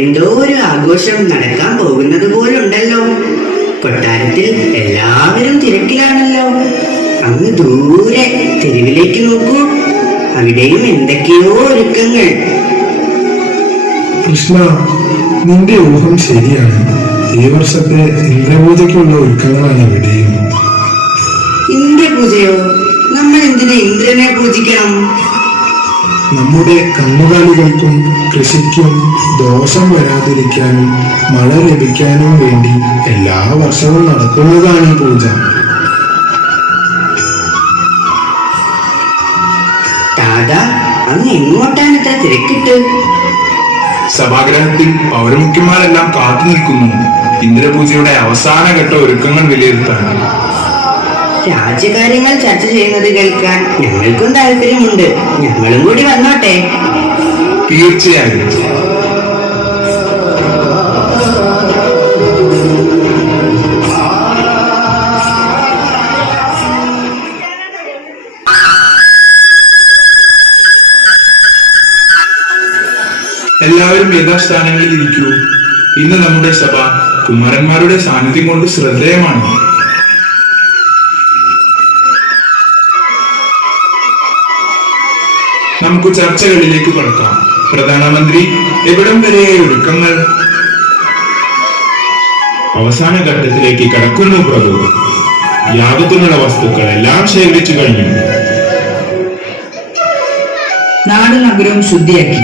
എന്തോ ഒരു ആഘോഷം നടക്കാൻ പോകുന്നത് പോലുണ്ടല്ലോ. കൊട്ടാരത്തിൽ എല്ലാവരും തിരക്കിലാണല്ലോ. അങ്ങ് ദൂരെ തെരുവിലേക്ക് നോക്കൂ, അവിടെയും എന്തൊക്കെയോ ഒരുക്കങ്ങൾ. കൃഷ്ണ, നിന്റെ ഊഹം ശരിയാണ്. ഈ വർഷത്തെ ഇന്ദ്രപൂജയ്ക്കുള്ള ഒരുക്കങ്ങളാണ് ഇവിടെയും. ഇന്ദ്രപൂജയോ? നമ്മൾ എന്തിനാ ഇന്ദ്രനെ പൂജിക്കണം? നമ്മുടെ കന്നുകാലികൾക്കും കൃഷിക്കും ദോഷം വരാതിരിക്കാനും മഴ ലഭിക്കാനും വേണ്ടി എല്ലാ വർഷവും നടത്തുന്നതാണ് ഈ പൂജ. ദാദാ, അങ്ങ് എങ്ങോട്ടാണ് ഇത്ര തിരക്കിട്ട്? സഭാഗ്രഹത്തിൽ പൗരമുഖ്യന്മാരെല്ലാം കാത്തു നിൽക്കുന്നു. ഇന്ദ്രപൂജയുടെ അവസാന ഘട്ട ഒരുക്കങ്ങൾ വിലയിരുത്താൻ. രാജ്യകാര്യങ്ങൾ ചർച്ച ചെയ്യുന്നത് കേൾക്കാൻ ഞങ്ങൾക്കും താല്പര്യമുണ്ട്. ഞങ്ങളും കൂടി വന്നോട്ടെ. തീർച്ചയായും. എല്ലാവരും യഥാസ്ഥാനങ്ങളിൽ ഇരിക്കൂ. ഇന്ന് നമ്മുടെ സഭ കുമാരന്മാരുടെ സാന്നിധ്യം കൊണ്ട് ശ്രദ്ധേയമാണ്. നമുക്ക് ചർച്ചകളിലേക്ക് കടക്കാം. പ്രധാനമന്ത്രി, എവിടം വരെയായി ഒരുക്കങ്ങൾ? അവസാന ഘട്ടത്തിലേക്ക് കടക്കുന്നു പ്രഭു. യാഗത്തിനുള്ള വസ്തുക്കൾ എല്ലാം ശേഖരിച്ചു കഴിഞ്ഞു. നാടും നഗരവും ശുദ്ധിയാക്കി,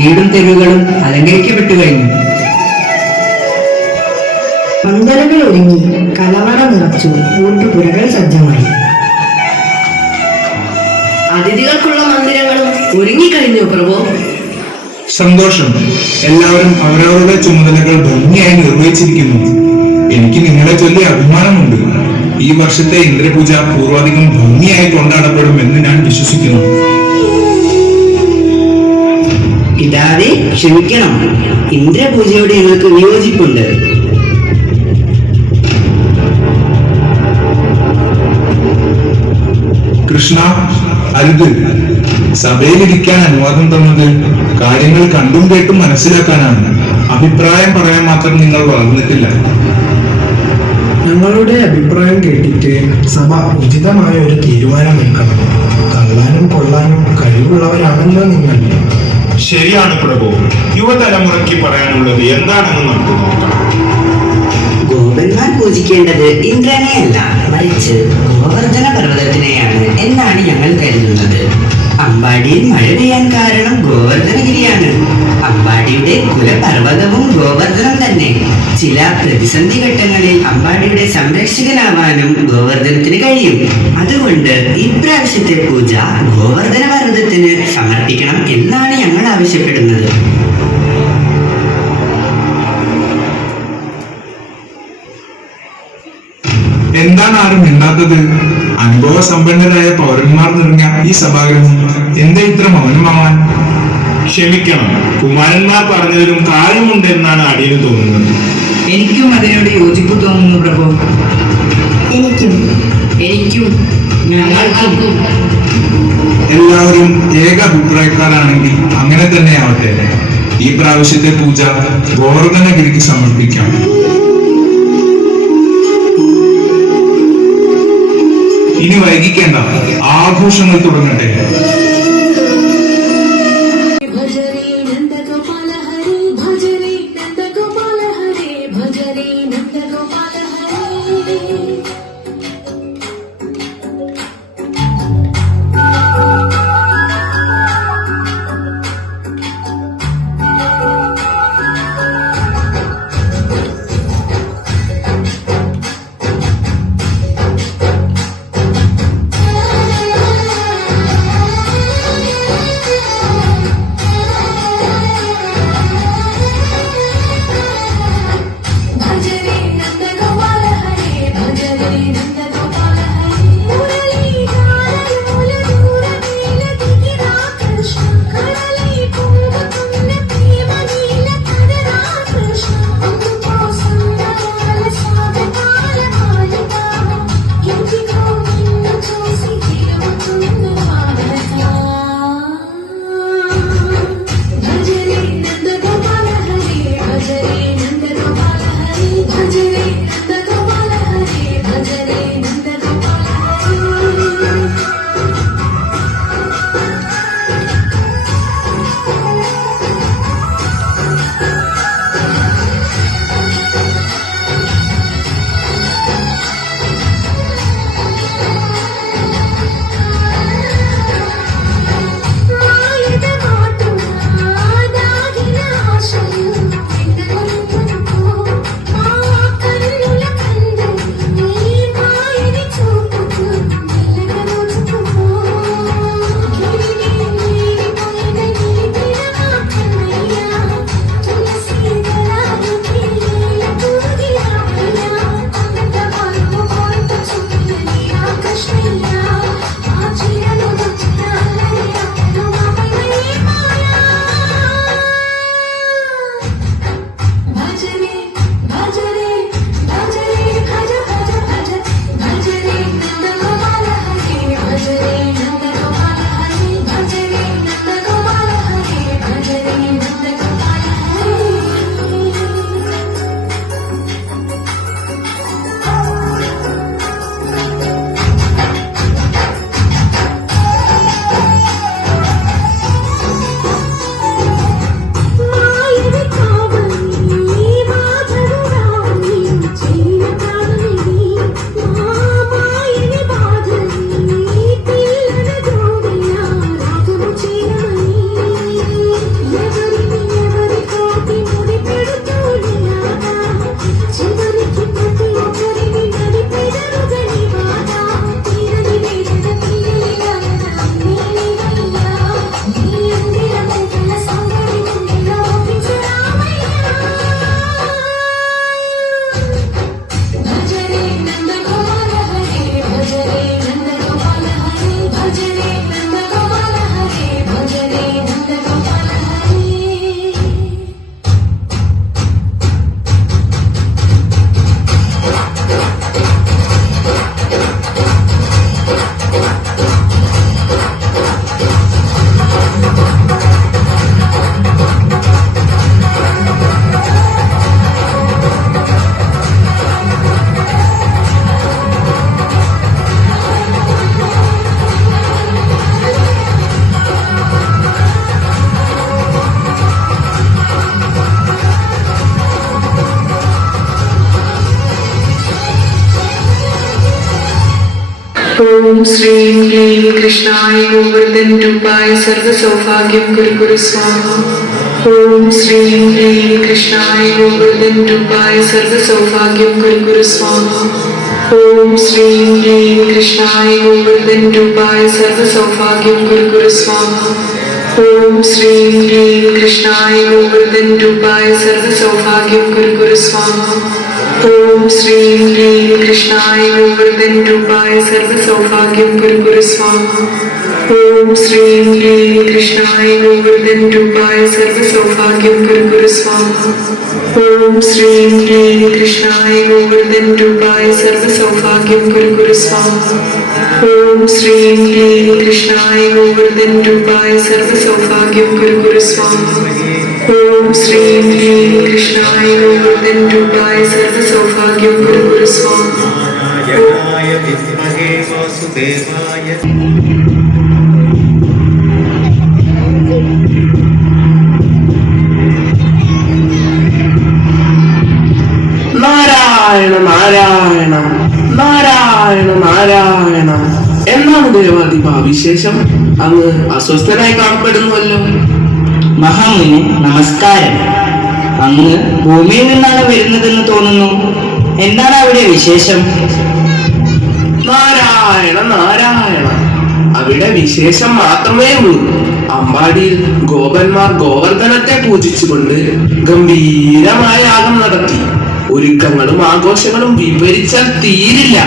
വീടും തെരുവുകളും അലങ്കരിക്കപ്പെട്ടു കഴിഞ്ഞു. പന്തലുകൾ ഒരുങ്ങി, കലവറ നിറച്ചു, ഊട്ടുപുരകൾ സജ്ജമായി. അതിഥികൾക്കുള്ള മന്ദിരങ്ങളും ഒരുങ്ങിക്കഴിഞ്ഞു പ്രഭു. സന്തോഷം. എല്ലാവരും അവരവരുടെ ചുമതലകൾ ഭംഗിയായി നിർവഹിച്ചിരിക്കുന്നു. എനിക്ക് നിങ്ങളെ ചൊല്ലി അഭിമാനമുണ്ട്. ഈ വർഷത്തെ ഇന്ദ്രപൂജ പൂർവാധികം ഭംഗിയായി കൊണ്ടാടപ്പെടുമെന്ന് ഞാൻ വിശ്വസിക്കുന്നു. പിതാവേ, ക്ഷമിക്കണം. ഇന്ദ്രപൂജയോട് ഞങ്ങൾക്ക് വിയോജിപ്പുണ്ട്. കൃഷ്ണ, അരുത്. സഭയിലിരിക്കാൻ അനുവാദം തന്നത് കാര്യങ്ങൾ കണ്ടും കേട്ടും മനസ്സിലാക്കാനാണ്. അഭിപ്രായം പറയാൻ മാത്രം നിങ്ങൾ വളർന്നിട്ടില്ല. ഞങ്ങളുടെ അഭിപ്രായം കേട്ടിട്ട് സഭ ഉചിതമായ ഒരു തീരുമാനമെടുക്കണം. തള്ളാനും കൊള്ളാനും കഴിവുള്ളവരാണല്ലോ നിങ്ങൾ. ശരിയാണ് പ്രഭു. യുവതലമുറയ്ക്ക് പറയാനുള്ളത് എന്താണെന്ന് നമുക്ക് നോക്കാം. ഗോപന്മാർ പൂജിക്കേണ്ടത് ഇന്ദ്രനെയല്ല, മറിച്ച് ഗോവർദ്ധന പർവ്വതത്തിനെയാണ് എന്നാണ് ഞങ്ങൾ കരുതുന്നത്. അമ്പാടിയിൽ മഴ പെയ്യാൻ കാരണം ഗോവർദ്ധനഗിരിയാണ്. അമ്പാടിയുടെ കുലപർവ്വതവും ഗോവർദ്ധനം തന്നെ. ചില പ്രതിസന്ധി ഘട്ടങ്ങളിൽ അമ്പാടിയുടെ സംരക്ഷകനാവാനും ഗോവർദ്ധനത്തിന് കഴിയും. അതുകൊണ്ട് ഇപ്രാവശ്യത്തെ പൂജ ഗോവർദ്ധന പർവ്വതത്തിന് സമർപ്പിക്കണം എന്നാണ് ഞങ്ങൾ ആവശ്യപ്പെടുന്നത്. എന്താണ് ആരും മിണ്ടാത്തത്? അനുഭവ സമ്പന്നരായ പൗരന്മാർ നിറഞ്ഞ ഈ സഭാഗ്രഹം എന്താ ഇത്ര മൗനമാവാൻ? ക്ഷമിക്കണം, കുമാരന്മാർ പറഞ്ഞതിലും കാര്യമുണ്ടെന്നാണ് അടിയന് തോന്നുന്നത്. എനിക്കും അതിനോട് യോജിപ്പ് തോന്നുന്നു പ്രഭു. എനിക്കും ഞങ്ങൾക്കും. എല്ലാവരും ഏക അഭിപ്രായക്കാരാണെങ്കിൽ അങ്ങനെ തന്നെ ആവട്ടെ. ഈ പ്രാവശ്യത്തെ പൂജ ഗോവർദ്ധനഗിരിക്ക് സമർപ്പിക്കാം. ഇനി വൈകിക്കേണ്ട, ആഘോഷങ്ങൾ തുടങ്ങട്ടെ. ओम श्रीं क्लीं कृष्णाय गोवर्धन रूपाय सर्व सौभाग्यम गुरु गुरु स्वाहा। ओम श्रीं क्लीं कृष्णाय गोवर्धन रूपाय सर्व सौभाग्यम गुरु गुरु स्वाहा। ओम श्रीं क्लीं कृष्णाय गोवर्धन रूपाय सर्व सौभाग्यम गुरु गुरु स्वाहा। ओम श्रीं क्लीं कृष्णाय गोवर्धन रूपाय सर्व सौभाग्यम गुरु गुरु स्वाहा। ओम श्रीं क्लीं कृष्णाय गोवर्धन रूपाय सर्व सौभाग्यम गुरु गुरु स्वाहा। ओम श्रीं क्लीं कृष्णाय गोवर्धन रूपाय सर्व सौभाग्यम गुरु गुरु स्वाहा। ओम श्रीं क्लीं कृष्णाय गोवर्धन रूपाय सर्व सौभाग्यम गुरु गुरु स्वाहा। ओम श्रीं क्लीं कृष्णाय गोवर्धन रूपाय सर्व सौभाग्यम गुरु गुरु स्वाहा। ओम श्रीं क्लीं कृष्णाय गोवर्धन रूपाय सर्व सौभाग्यम गुरु गुरु स्वाहा। നാരായണ നാരായണ നാരായണ നാരായണ. എന്നാണ് ദേവാധിപ വിശേഷം? അങ്ങ് അസ്വസ്ഥനായി കാണപ്പെടുന്നുവല്ലോ. മഹാമുനി നമസ്കാരം. അങ്ങ് ഭൂമിയിൽ നിന്നാണ് വരുന്നതെന്ന് തോന്നുന്നു. എന്താണ് അവിടെ വിശേഷം? നാരായണ നാരായണ, അവിടെ വിശേഷം മാത്രമേ ഉള്ളൂ. അമ്പാടിയിൽ ഗോപന്മാർ ഗോവർദ്ധനത്തെ പൂജിച്ചുകൊണ്ട് ഗംഭീരമായ യാഗം നടത്തി. ഒരുക്കങ്ങളും ആഘോഷങ്ങളും വിവരിച്ചാൽ തീരില്ല.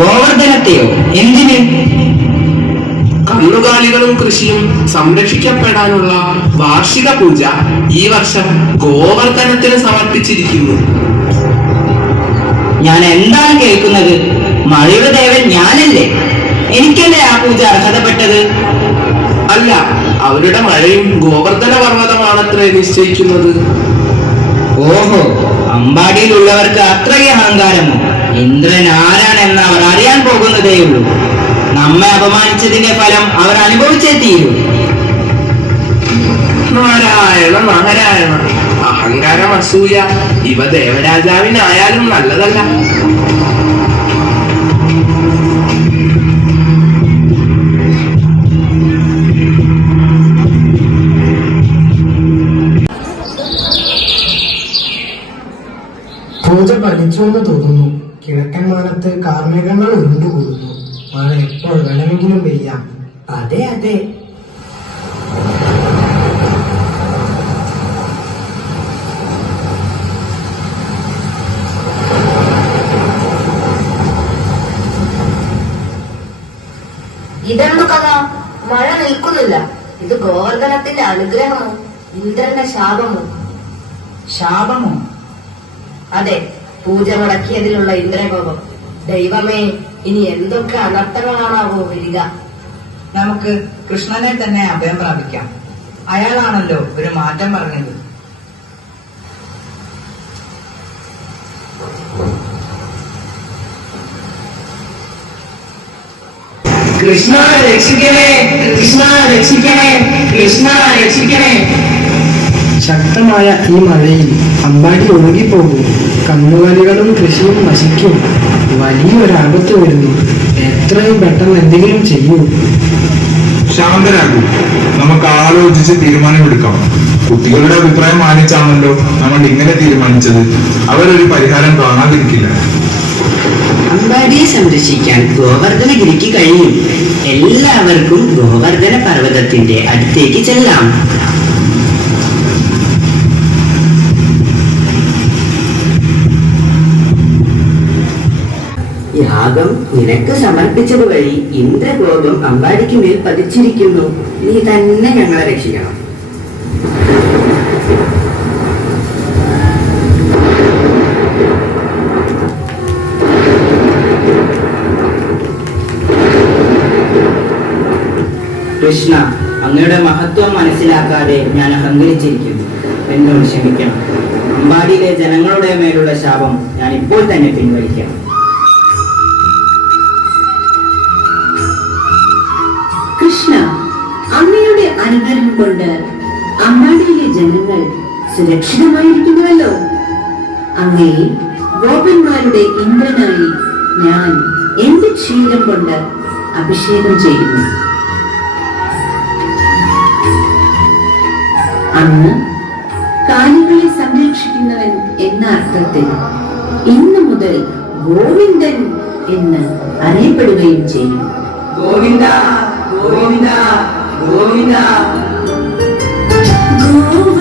ഗോവർദ്ധനത്തെയോ? എന്തിന്? കന്നുകാലികളും കൃഷിയും സംരക്ഷിക്കപ്പെടാനുള്ള വാർഷിക പൂജ ഈ വർഷം ഗോവർദ്ധനത്തിന് സമർപ്പിച്ചിരിക്കുന്നു. ഞാൻ എന്താണ് കേൾക്കുന്നത്? മഴയുടെ ദേവൻ ഞാനല്ലേ? എനിക്കല്ലേ ആ പൂജ അർഹതപ്പെട്ടത്? അല്ല, അവരുടെ മഴയും ഗോവർദ്ധന പർവ്വതമാണത്രേ നിശ്ചയിക്കുന്നത്. ഓഹോ, അമ്പാടിയിലുള്ളവർക്ക് അത്രയും അഹങ്കാരമോ? ഇന്ദ്രൻ ആരാണെന്ന് അവർ അറിയാൻ പോകുന്നതേയുള്ളൂ. നമ്മെ അപമാനിച്ചതിന്റെ ഫലം അവർ അനുഭവിച്ചേ തീരൂ. നാരായണ നാരായണ, അഹങ്കാരം അസൂയ ഇവ ദേവരാജാവിനായാലും നല്ലതല്ല. പൂജ ഫലിച്ചു എന്ന് തോന്നുന്നു. കിഴക്കൻ മാനത്ത് കാർമേഘങ്ങൾ ഉരുണ്ടുകൂടുന്നു. മഴ എപ്പോൾ വേണമെങ്കിലും പെയ്യാം. അതെ അതെ. ഇതെന്തു കഥ? മഴ നിൽക്കുന്നില്ല. ഇത് ഗോവർദ്ധനത്തിന്റെ അനുഗ്രഹമോ ഇന്ദ്രന്റെ ശാപമോ? ശാപമോ? അതെ, പൂജ മുടക്കിയതിലുള്ള ഇന്ദ്രകോപം. ദൈവമേ, ഇനി എന്തൊക്കെ അനർത്ഥങ്ങളാണാവോ വരിക. നമുക്ക് കൃഷ്ണനെ തന്നെ അഭയം പ്രാപിക്കാം. അയാളാണല്ലോ ഒരു മാറ്റം പറഞ്ഞത്. കൃഷ്ണ രക്ഷിക്കണേ, കൃഷ്ണ രക്ഷിക്കണേ, കൃഷ്ണ രക്ഷിക്കണേ. ശക്തമായ ഈ മഴയിൽ അമ്പാടി ഒഴുകിപ്പോകും. കന്നുകാലികളും കൃഷിയും നശിക്കും. വലിയൊരാപത്ത് വരുന്നു. എത്രയും പെട്ടെന്ന് എന്തെങ്കിലും ചെയ്യൂ. ശാന്തരാകൂ, നമുക്ക് ആലോചിച്ച് തീരുമാനമെടുക്കാം. കുട്ടികളുടെ അഭിപ്രായം മാനിച്ചാണല്ലോ നമ്മൾ ഇങ്ങനെ തീരുമാനിച്ചത്. അവരൊരു പരിഹാരം കാണാതിരിക്കില്ല. അമ്പാടിയെ സംരക്ഷിക്കാൻ ഗോവർദ്ധനഗിരിക്ക് കഴിയും. എല്ലാവർക്കും ഗോവർദ്ധന പർവ്വതത്തിന്റെ അടുത്തേക്ക് ചെല്ലാം. യാഗം നിനക്ക് സമർപ്പിച്ചത് വഴി ഇന്ദ്രകോപം അമ്പാടിക്ക് മേൽ പതിച്ചിരിക്കുന്നു. നീ തന്നെ ഞങ്ങളെ രക്ഷിക്കണം. കൃഷ്ണ, അങ്ങയുടെ മഹത്വം മനസ്സിലാക്കാതെ ഞാൻ അഹങ്കരിച്ചിരിക്കുന്നു. എന്നോട് ക്ഷമിക്കണം. അമ്പാടിയിലെ ജനങ്ങളുടെ മേലുള്ള ശാപം ഞാൻ ഇപ്പോൾ തന്നെ പിൻവലിക്കാം. കൃഷ്ണ, അങ്ങയുടെ അനുഗ്രഹം കൊണ്ട് അമ്പാടിയിലെ ജനങ്ങൾ സുരക്ഷിതമായിരിക്കുന്നുവല്ലോ. അങ്ങയെ ഗോപന്മാരുടെ ഇന്ദ്രനായി ഞാൻ എന്റെ ക്ഷീരം കൊണ്ട് അഭിഷേകം ചെയ്യുന്നു. അന്ന് കാലികളെ സംരക്ഷിക്കുന്നവൻ എന്ന അർത്ഥത്തിൽ ഇന്നു മുതൽ ഗോവിന്ദൻ എന്ന് അറിയപ്പെടുകയും ചെയ്യും. ഗോവിന്ദ ഗോവിന്ദ ഗോവിന്ദ. ഗോവിന്ദ